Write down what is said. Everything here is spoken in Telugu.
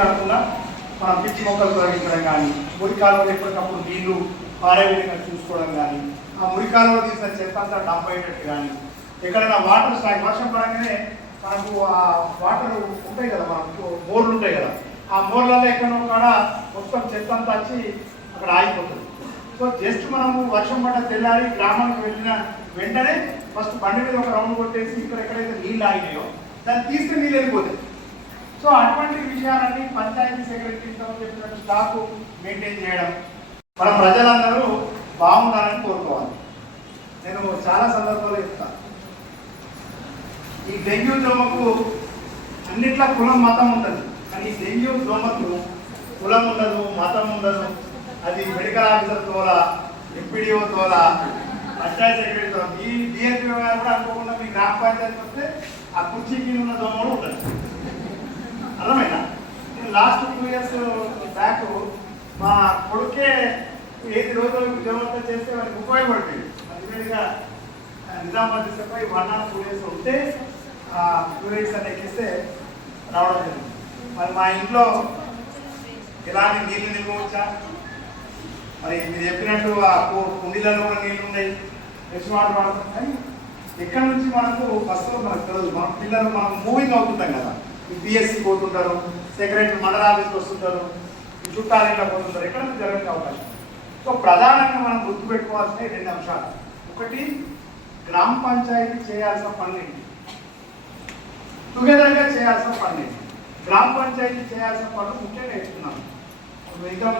కాకుండా మనం పిచ్చి మొక్కలు తొలగించడం కానీ మురి కాలువలు ఎప్పటికప్పుడు నీళ్ళు పారే విధంగా చూసుకోవడం కానీ ఆ మురి కాలువ తీసిన చెత్త అంతా డంప్ అయ్యేటట్టు కానీ ఎక్కడైనా వాటర్ స్టాక్ వర్షం పడగానే మనకు ఆ వాటర్ ఉంటాయి కదా మనకు బోర్లు ఉంటాయి కదా ఆ బోర్లలో ఎక్కడో కాడ మొత్తం చెత్త అంతా వచ్చి అక్కడ ఆగిపోతుంది. సో జస్ట్ మనము వర్షం పడ్డ తెల్లారి గ్రామానికి వెళ్ళిన వెంటనే ఫస్ట్ బండి మీద ఒక రౌండ్ కొట్టేసి ఇక్కడ ఎక్కడైతే నీళ్ళు ఆగినాయో దాన్ని తీస్తే నీళ్ళు వెళ్ళిపోతాయి. సో అటువంటి విషయాలన్నీ పంచాయతీ సెక్రటరీతో చెప్పినట్టు స్టాక్ మెయింటైన్ చేయడం మన ప్రజలందరూ బాగుండాలని కోరుకోవాలి. నేను చాలా సందర్భాలు చెప్తాను ఈ డెంగ్యూ దోమకు అన్నిట్లా కులం మతం ఉంటుంది కానీ ఈ డెంగ్యూ దోమకు కులం ఉండదు మతం ఉండదు. అది మెడికల్ ఆఫీసర్ తోల ఎంపీడీఓ తోల పంచాయతీ సెక్రటరీ తోల ఈ డిఎస్పీ గారు కూడా అనుకోకుండా మీ గ్రామ పంచాయతీ వస్తే ఆ కింద ఉన్న దోమలు ఉంటుంది లాస్ట్ టూ ఇయర్స్ బ్యాక్ మా కొడుకే ఏది రోజులు ఉద్యోగంతో చేస్తే వారికి ఉపయోగపడుతుంది అందుకనిగా నిజామాబాద్ తీసుకుపోయి వన్ ఆర్ టూ డేస్ ఉంటే టూ డేస్ అని ఎక్కిస్తే రావడం జరిగింది. మరి మా ఇంట్లో ఎలాంటి నీళ్ళు నిల్వ వచ్చా మరి మీరు చెప్పినట్టు ఆ కుండీలలో కూడా నీళ్ళు ఉన్నాయి ఫ్రెష్ వాటర్ వాడుతున్నాయి ఎక్కడి నుంచి మనకు బస్సులో మనకు తెలియదు మన పిల్లలు మనం మూవింగ్ అవుతుంటాం కదా. బిఎస్సి పోతుంటారు సెక్రటరీ మండల ఆఫీస్కి వస్తుంటారు ఈ చుట్టాలు ఇంట్లో పోతుంటారు. ఎక్కడ జరగడానికి అవకాశం సో ప్రధానంగా మనం గుర్తుపెట్టుకోవాల్సిన రెండు అంశాలు. ఒకటి గ్రామ పంచాయతీ చేయాల్సిన పనులేంటి టుగెదర్గా చేయాల్సిన పనులేంటి గ్రామ పంచాయతీ చేయాల్సిన పనులు ముఖ్యంగా చెప్తున్నాను. మిగతా